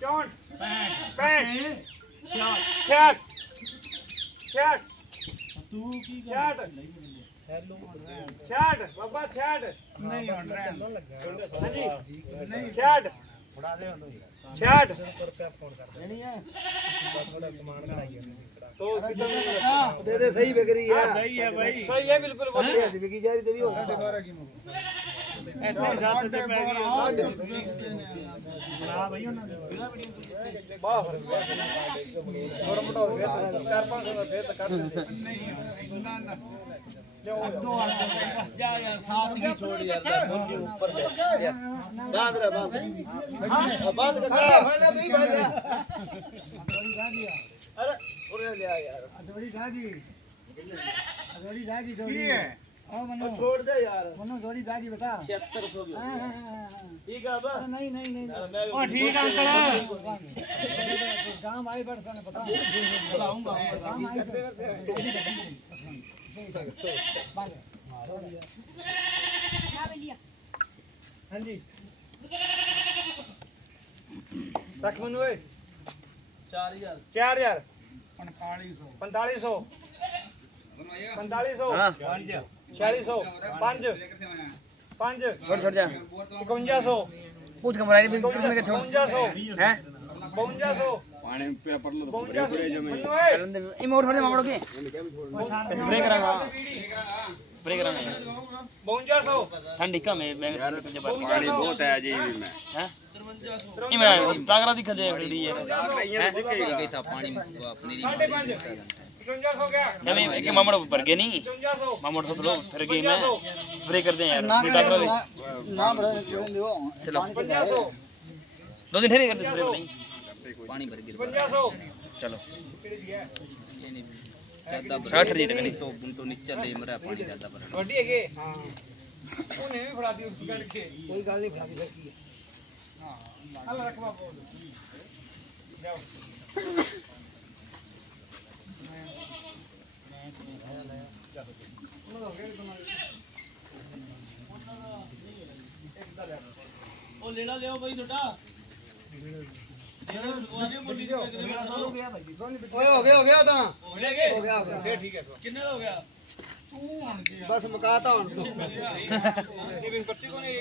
64 65 66 66 ਤੂੰ ਕੀ 66 ਹੈਲੋ 66 ਬਾਬਾ 66 ਨਹੀਂ ਹੁਣ ਰਹਿਣ ਹਾਂਜੀ ਨਹੀਂ 66 ਫੜਾ ਦੇ ਹੁਣ 66 ਨਹੀਂ ਹੈ ਤੋ ਕਿਤੋਂ ਦੇ ਦੇ ਸਹੀ ਵਿਕਰੀ ਆ ਸਹੀ ਹੈ ਭਾਈ ਸਹੀ ਹੈ ਬਿਲਕੁਲ ਬੋਲੀ ਅੱਜ ਵਿਕੀ ਜਾ ਰਹੀ ਤੇਰੀ ਹੋ ਸਾਡੇ 12 ਕੀ ਇੱਥੇ ਸੱਤ ਤੇ ਪੈ ਗਈ। ਬਣਾ ਬਈ ਉਹਨਾਂ ਦੇ। ਥੋੜਾ ਮੋਟਾ ਹੋ ਗਿਆ 4-500 ਦਾ ਫੇਰ ਤਾਂ ਕੱਢ ਨਹੀਂ ਨਾ ਨਾ ਅੱਧੋ ਅੱਧ ਜਾ ਯਾਰ ਸਾਥ ਹੀ ਛੋੜ ਯਾਰ ਮੁੰਡੇ ਉੱਪਰ ਬਾਂਧ ਲੈ ਬਾਂਧ। ਬਾਂਧ ਕੇ ਖੜਾ ਫੜ ਲੈ ਤੂੰ ਫੜ ਲੈ ਅਰੇ ਉਰੇ ਲਿਆ ਯਾਰ। ਥੋੜੀ ਜਾਗੀ ਥੋੜੀ ਜਾਗੀ ਕੀ ਥੋੜੀ ਹੈ? ਆ ਮਨੂ। ਛੋੜ ਦੇ ਯਾਰ। ਮਨੂ ਥੋੜੀ ਦਾੜੀ ਬੇਟਾ। 7600 ਦੀ ਹਾਂ ਹਾਂ ਠੀਕ ਆ ਬਾ ਨਹੀਂ ਨਹੀਂ ਨਹੀਂ ਉਹ ਠੀਕ ਅੰਕਲ। ਗਾਮ ਆਈ ਬੜਸਾ ਨੇ ਪਤਾ। ਬੁਲਾਉਂਗਾ ਗਾਮ ਆਈ ਹਾਂਜੀ। ਰੱਖ ਮਨੂ ਓਏ। 4000 4000 4500 4500 4500 ਹਾਂ 4600 5 5 छोड़ छोड़ जा 5100 पूछ कमरा नहीं किस में छोड़ 5100 हैं 5200 पानी पे पड़ लो पूरे पूरे जमे चलन दे ई मोड़ छोड़ दे मामड़ो के स्प्रे करांगा स्प्रे करांगा 5200 ठंडी कम है मैं पानी बहुत है जी मैं हैं ਨਹੀਂ ਮੈਂ ਟਾਗਰਾ ਦੀ ਖਜੇ ਫਿਰਦੀ ਹੈ। ਤਾਂ ਪਾਣੀ ਆਪਣੀ ਨਵੇਂ ਇੱਕ ਮਾਮੜ ਭਰ ਗਏ ਨਹੀਂ ਮਾਮੜ ਤੋਂ ਲੋ ਫਿਰ ਗਏ ਮੈਂ। ਸਪਰੇ ਕਰਦੇ ਹਾਂ ਨਾ ਬੜਾ ਕਿਉਂ ਦਿਓ। ਦੋ ਦਿਨ ਠੇਰੇ ਕਰਦੇ ਸਪਰੇ ਨਹੀਂ ਪਾਣੀ ਭਰ ਗਿਆ ਚਲੋ। ਜ਼ਿਆਦਾ ਦੀ ਤੱਕ ਨਹੀਂ ਤੋਂ ਨੀਚੇ ਮਰਾ ਪਾਣੀ ਜ਼ਿਆਦਾ ਭਰਨਾ ਵੱਡੀ ਹੈਗੇ। ਹਾਂ। ਉਹਨੇ ਵੀ ਫੜਾ ਦੀ ਉਸ ਕੋਈ ਗੱਲ ਨਹੀਂ ਫੜਾ ਦੀ ਫਿਰ আল্লাহ রাখবা বল যাও ਉਹ ਲੈਣਾ ਲਿਓ ਬਈ ਤੁਹਾਡਾ ਹੋ ਗਿਆ ਹੋ ਗਿਆ ਹੋ ਗਿਆ ਹੋ ਗਿਆ ਠੀਕ ਹੈ। ਕਿੰਨੇ ਹੋ ਗਿਆ? ਤੂੰ ਹੁਣ ਬਸ ਮਕਾਤਾ ਹੁਣ ਤੂੰ। ਇਹ 25 ਕੋਨੇ